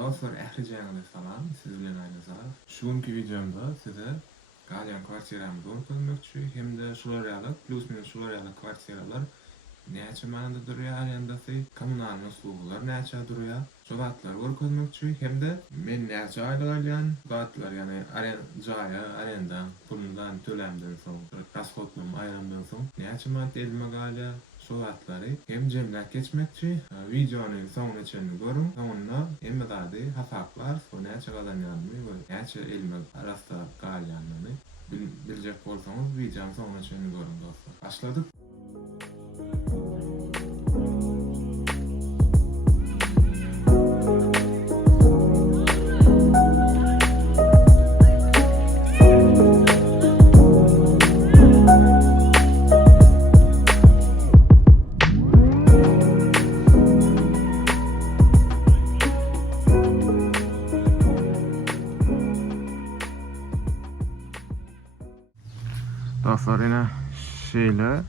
Dostlar, ähli salam, siz bilen aýnazar. Şuňky videomda size galýan kwartiramyzy öňkörmekçi hem-de şular ýaly plus minus şular ýaly kwartiralar näçe manada durýar, arendasy, kommunal mesullar näçe durýar, şu wagtlary görkezmekçi hem-de men näçe aýlyk alýan wagtlar, ýani jaýa, arenda pulundan tölemden soň, rashodlarymy aýramdan soň näçe manat elime galýar, şu wagtlary hem jemläp geçmekçi. Videonyň soňuna çenini görüň. Soňunda hemme zady hasaplar, şu näçe gazanýanmy we näçe elime arasda galýanyny biljek bolsaňyz videonyň soňuna çenini görüň dostlar. Başladyk. Dostlar, yine şeyle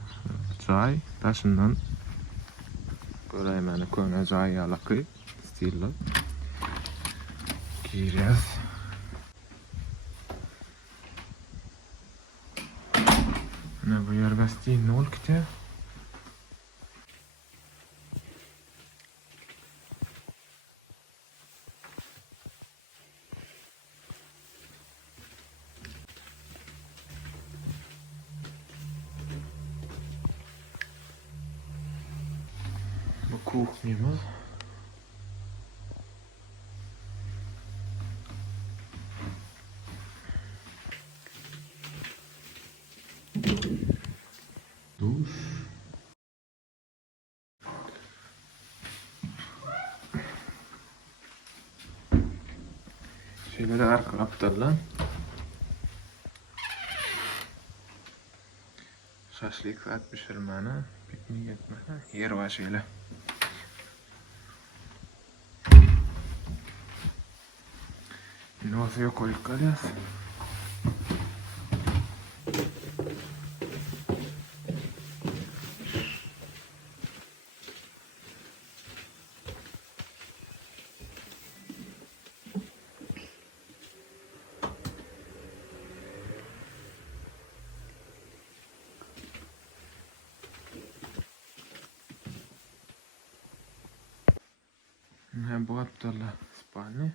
çay taşından göreyim yani köne çay yalakı stili giriyoruz. Ne bu yer gasti ne ol ki? Bu kuchni mi? Duş. Şeyleri arka aptallan. Şaşlık saat pişirmeni, piknik etmeni, yer var şeyle. No sé yo koyup kalyas. Hem bu aptalla spalni.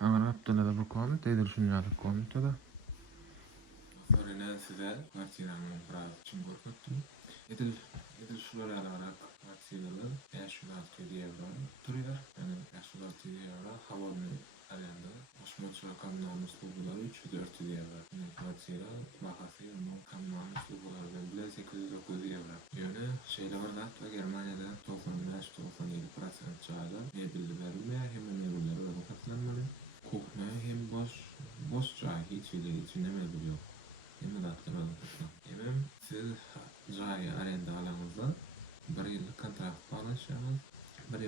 Ama aptalla da bu konu, tedir şunyalık konu da. Sonra size kwartiramyň biraz için görkezdim. Edil şular alarak kwartiralar 506 euro durýar. Yani 506 euro hawany arenda. Oşmaçy kommunal mesulary 304 euro. Kwartira bahasy onu kommunal mesulary bilen 809 euro. Ýöne şeýle bir zat we Germaniýada 95-97% çaylar mebelli berilmeýär, hem mebelleri öňe satlanmaly. Kuchna hem boş çay hiç mebel ýok. Hem de hem siz jaýy arenda alanňyzda 1 ýyllyk kontrakt bağlaşýarys, 1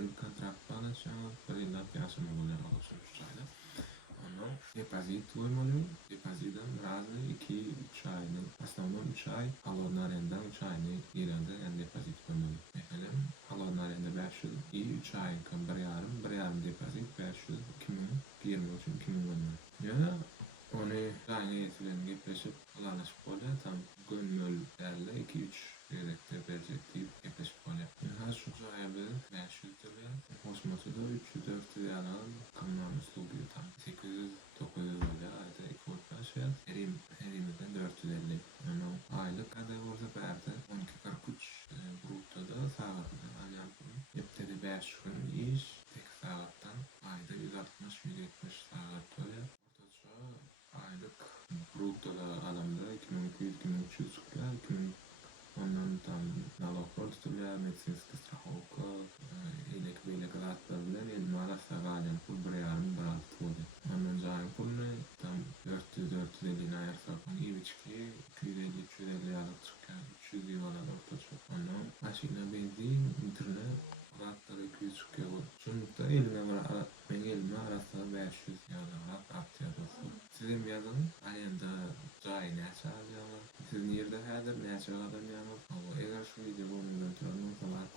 ýyllyk ýaşama bolýar oluşmuş jaýlar. Onu depozit goýmaly, depozitden razy 2-3 aýyny, aslında 3 aý halony arenda 3 aýyny ýerinde ýani depozit goýmaly. Meselem halony arenda 500, 3 aý kan 1,5 depozit 500, 2000, 20 üçin 2000 goýmaly. Ýöne onu aynı yetilen gepleşip kullanışıp bolýar, tam gönmöl därle 2-3 gerekde berjek diýip gepleşip bolýar. Ýa şu jaýa biz 500 dilýär, hoşmaçyda 300-400 ýalan kommunal mesulary tam 800-900 bolýar, aýda 2 başlar. Herimizden 450. Ýani aýlyk kada bolsa bärde 12-43 grupda sagatda alýan pul. Hepde 5 gün iş, tek sagatdan aýda 160-170 sagat bolýar. Aylık grupta adamda 2200-2300 çıkıyor. Ondan tam naloglar tutulýar, medisinski strahowka, beýlek alatlar bilen elime arasda galýan pul 1,5-1,6 bolýar. Ondan jaýy pulny tam 400-450 aýarsak, iwiçki 250-350 ýalyk çykýar, 300 ýalyk ortaça. Ondan maşina, benzin, internet alatlar 200 çykýar. Şonda elime arasda 500 ýalyk aptýar. Sizin yazın, arenda jaýy näçe alýar? Siz nerede häzir näçe galanýarsyz? Eger şu videomu görüntülärini salat